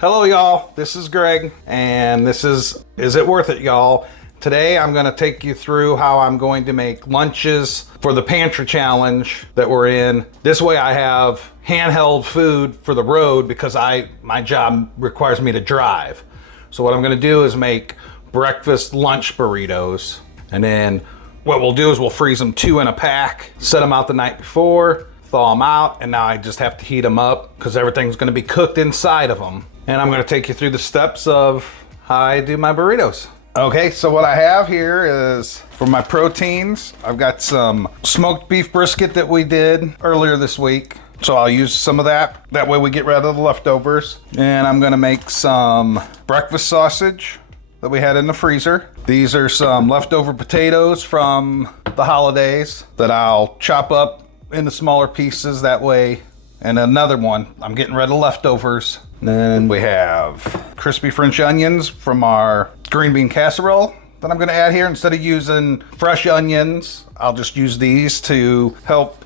Hello y'all, this is Greg and this is It Worth It, y'all? Today I'm going to take you through how I'm going to make lunches for the Pantry challenge that we're in. This way I have handheld food for the road because my job requires me to drive. So what I'm going to do is make breakfast lunch burritos, and then what we'll do is we'll freeze them 2 in a pack, set them out the night before, thaw them out, and now I just have to heat them up because everything's going to be cooked inside of them. And I'm going to take you through the steps of how I do my burritos. Okay, so what I have here is for my proteins, I've got some smoked beef brisket that we did earlier this week. So I'll use some of that. That way we get rid of the leftovers. And I'm going to make some breakfast sausage that we had in the freezer. These are some leftover potatoes from the holidays that I'll chop up into smaller pieces that way. And another one, I'm getting rid of leftovers. And then we have crispy French onions from our green bean casserole that I'm gonna add here. Instead of using fresh onions, I'll just use these to help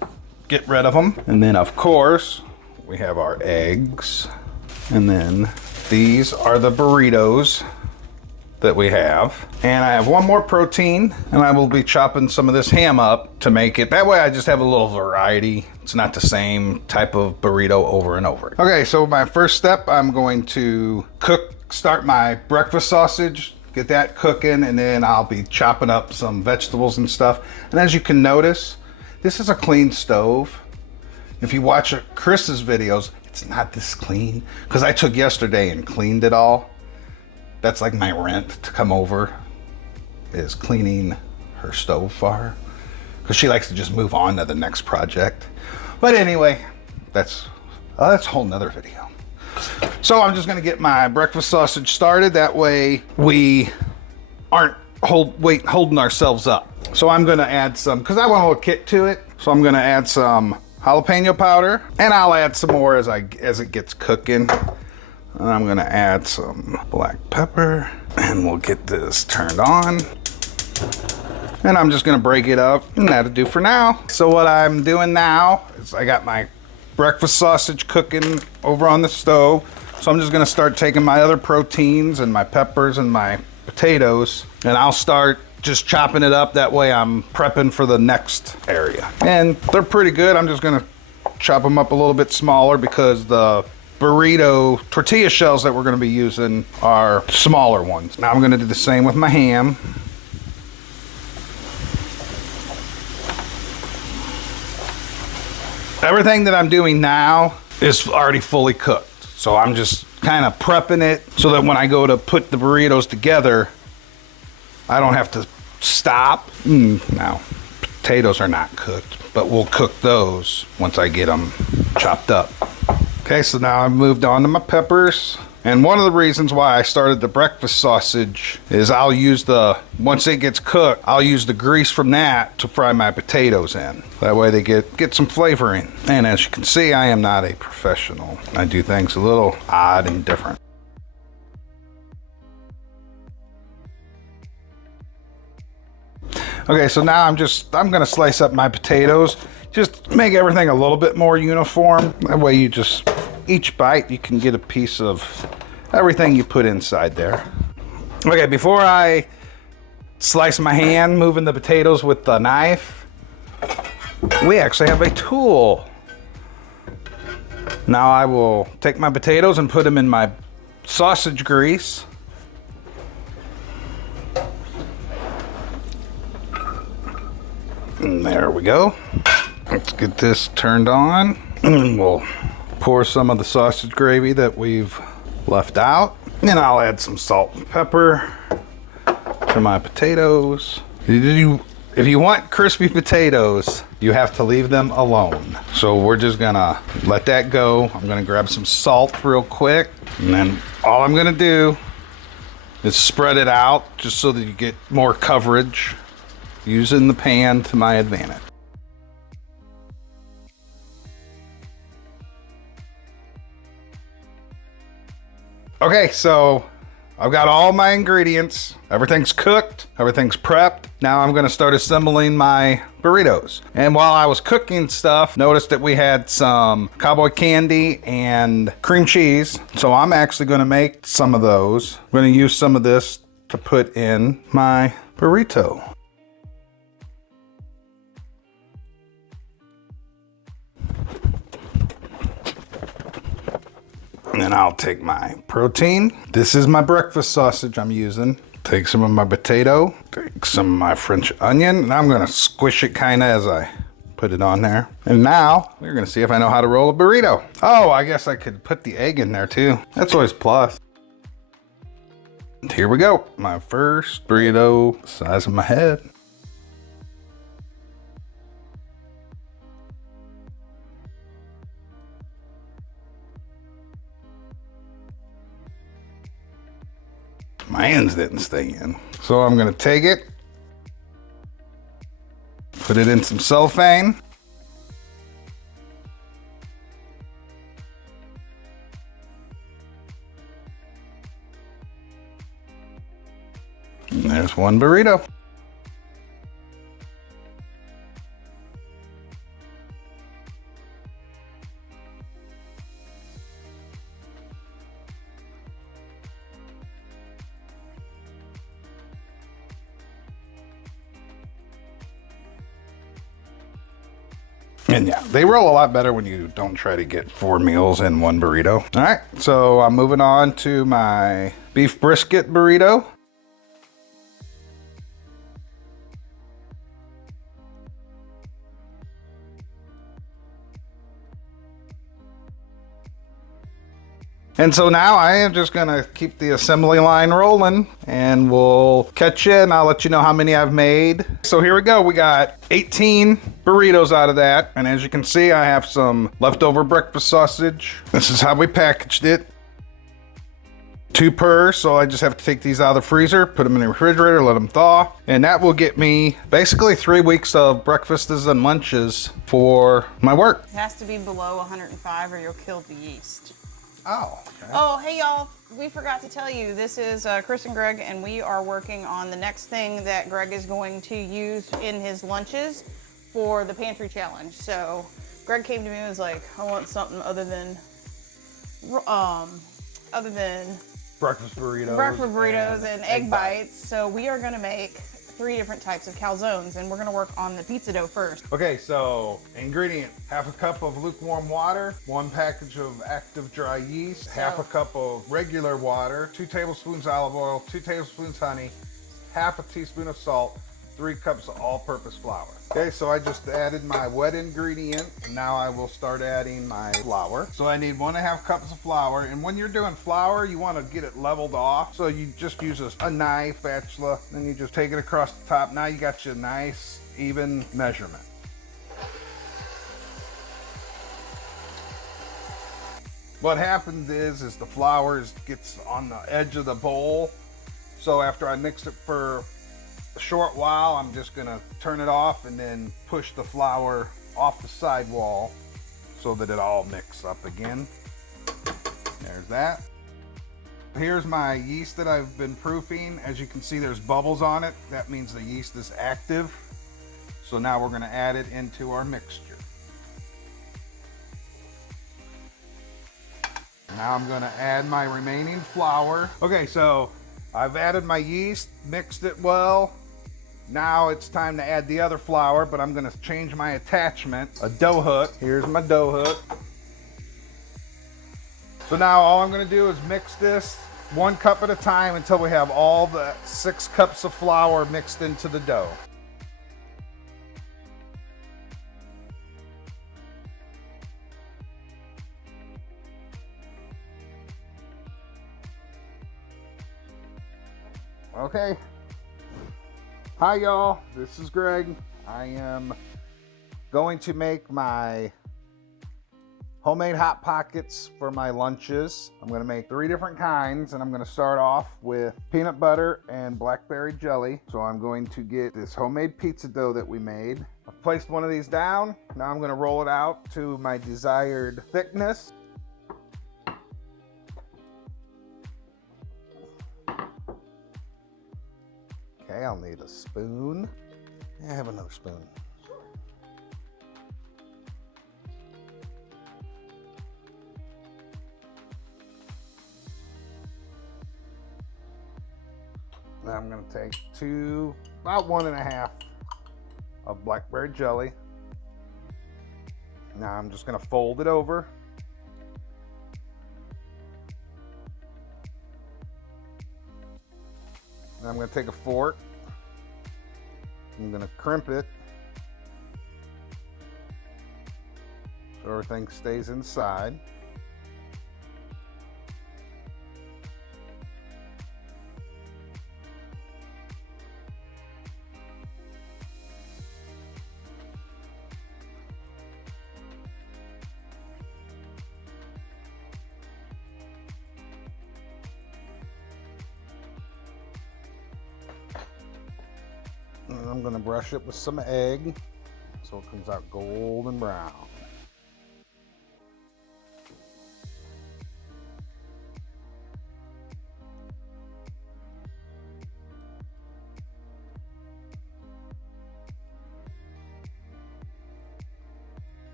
get rid of them. And then of course, we have our eggs. And then these are the burritos that we have. And I have one more protein, and I will be chopping some of this ham up to make it. That way I just have a little variety. It's not the same type of burrito over and over. Okay, so my first step, I'm going to start my breakfast sausage, get that cooking, and then I'll be chopping up some vegetables and stuff. And as you can notice, this is a clean stove. If you watch Chris's videos, it's not this clean because I took yesterday and cleaned it all. That's like my rent to come over, is cleaning her stove for her, because she likes to just move on to the next project. But anyway, that's a whole nother video. So I'm just gonna get my breakfast sausage started. That way we aren't holding ourselves up. So I'm gonna add some, because I want a little kick to it. So I'm gonna add some jalapeno powder, and I'll add some more as it gets cooking. And I'm gonna add some black pepper, and we'll get this turned on. And I'm just gonna break it up, and that'll do for now. So what I'm doing now is I got my breakfast sausage cooking over on the stove. So I'm just gonna start taking my other proteins and my peppers and my potatoes, and I'll start just chopping it up. That way I'm prepping for the next area. And they're pretty good. I'm just gonna chop them up a little bit smaller because the burrito tortilla shells that we're going to be using are smaller ones. Now I'm going to do the same with my ham. Everything that I'm doing now is already fully cooked. So I'm just kind of prepping it so that when I go to put the burritos together, I don't have to stop. Now, potatoes are not cooked, but we'll cook those once I get them chopped up. Okay, so now I've moved on to my peppers. And one of the reasons why I started the breakfast sausage is once it gets cooked, I'll use the grease from that to fry my potatoes in. That way they get some flavor in. And as you can see, I am not a professional. I do things a little odd and different. Okay, so now I'm gonna slice up my potatoes. Just make everything a little bit more uniform. That way each bite you can get a piece of everything you put inside there. Okay, before I slice my hand moving the potatoes with the knife, we actually have a tool. Now I will take my potatoes and put them in my sausage grease. And there we go. Let's get this turned on, and we'll pour some of the sausage gravy that we've left out. And I'll add some salt and pepper to my potatoes. If you want crispy potatoes, you have to leave them alone. So we're just gonna let that go. I'm gonna grab some salt real quick, and then all I'm gonna do is spread it out just so that you get more coverage, using the pan to my advantage. Okay, so I've got all my ingredients. Everything's cooked, everything's prepped. Now I'm gonna start assembling my burritos. And while I was cooking stuff, noticed that we had some cowboy candy and cream cheese. So I'm actually gonna make some of those. I'm gonna use some of this to put in my burrito. And then I'll take my protein. This is my breakfast sausage I'm using. Take some of my potato, take some of my French onion, and I'm gonna squish it kinda as I put it on there. And now, we're gonna see if I know how to roll a burrito. Oh, I guess I could put the egg in there too. That's always a plus. And here we go. My first burrito, the size of my head. My ends didn't stay in. So I'm gonna take it, put it in some cellophane. And there's one burrito. And yeah, they roll a lot better when you don't try to get 4 meals in one burrito. All right, so I'm moving on to my beef brisket burrito. And so now I am just gonna keep the assembly line rolling and we'll catch you and I'll let you know how many I've made. So here we go, we got 18 burritos out of that. And as you can see, I have some leftover breakfast sausage. This is how we packaged it. 2 per, so I just have to take these out of the freezer, put them in the refrigerator, let them thaw. And that will get me basically 3 weeks of breakfasts and lunches for my work. It has to be below 105 or you'll kill the yeast. Oh, okay. Oh, hey y'all, we forgot to tell you, this is Chris and Greg, and we are working on the next thing that Greg is going to use in his lunches for the Pantry challenge. So Greg came to me and was like, I want something other than Breakfast burritos and egg bites. So we are gonna make 3 different types of calzones, and we're gonna work on the pizza dough first. Okay, so ingredient, half a cup of lukewarm water, 1 package of active dry yeast, half a cup of regular water, 2 tablespoons olive oil, 2 tablespoons honey, half a teaspoon of salt, 3 cups of all-purpose flour. Okay, so I just added my wet ingredient. Now I will start adding my flour. So I need 1.5 cups of flour. And when you're doing flour, you want to get it leveled off. So you just use a knife, spatula, then you just take it across the top. Now you got your nice, even measurement. What happens is the flour gets on the edge of the bowl. So after I mix it for a short while, I'm just gonna turn it off and then push the flour off the side wall so that it all mixes up again. There's that. Here's my yeast that I've been proofing. As you can see, there's bubbles on it. That means the yeast is active. So now we're gonna add it into our mixture. Now I'm gonna add my remaining flour. Okay, so I've added my yeast, mixed it well. Now it's time to add the other flour, but I'm gonna change my attachment, a dough hook. Here's my dough hook. So now all I'm gonna do is mix this 1 cup at a time until we have all the 6 cups of flour mixed into the dough. Okay. Hi y'all, this is Greg. I am going to make my homemade Hot Pockets for my lunches. I'm gonna make 3 different kinds, and I'm gonna start off with peanut butter and blackberry jelly. So I'm going to get this homemade pizza dough that we made. I've placed one of these down. Now I'm gonna roll it out to my desired thickness. Okay, I'll need a spoon. I have another spoon. Now I'm going to take about 1.5 of blackberry jelly. Now I'm just going to fold it over. Now I'm going to take a fork. I'm going to crimp it so everything stays inside. And I'm going to brush it with some egg so it comes out golden brown.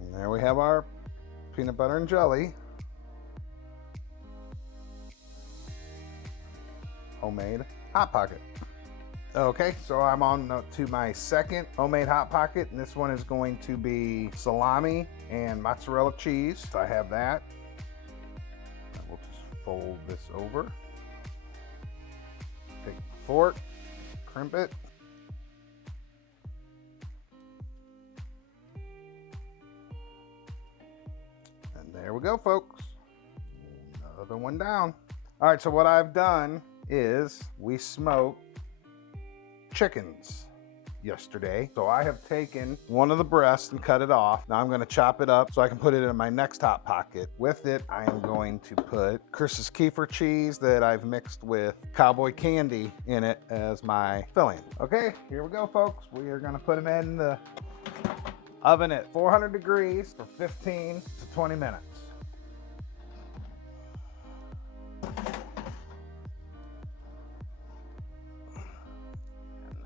And there we have our peanut butter and jelly. Homemade Hot Pocket. Okay, so I'm on to my second homemade Hot Pocket, and this one is going to be salami and mozzarella cheese. So I have that. And we'll just fold this over. Take the fork, crimp it. And there we go, folks. Another one down. All right, so what I've done is we smoked chickens yesterday. So I have taken one of the breasts and cut it off. Now I'm going to chop it up so I can put it in my next Hot Pocket. With it, I am going to put Chris's Kefir cheese that I've mixed with cowboy candy in it as my filling. Okay, here we go, folks. We are going to put them in the oven at 400 degrees for 15 to 20 minutes.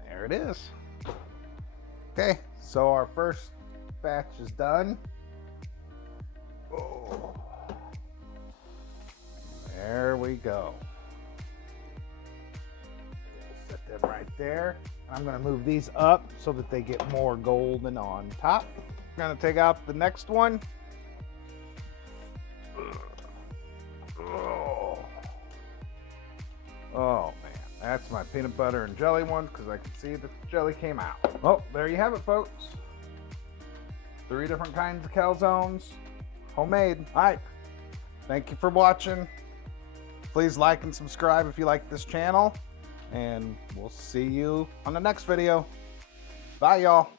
There it is. Okay, so our first batch is done. Oh, there we go. Set them right there. I'm going to move these up so that they get more golden on top. I'm going to take out the next one. Oh man. That's my peanut butter and jelly one because I can see the jelly came out. Well, there you have it, folks. 3 different kinds of calzones, homemade. All right, thank you for watching. Please like and subscribe if you like this channel, and we'll see you on the next video. Bye, y'all.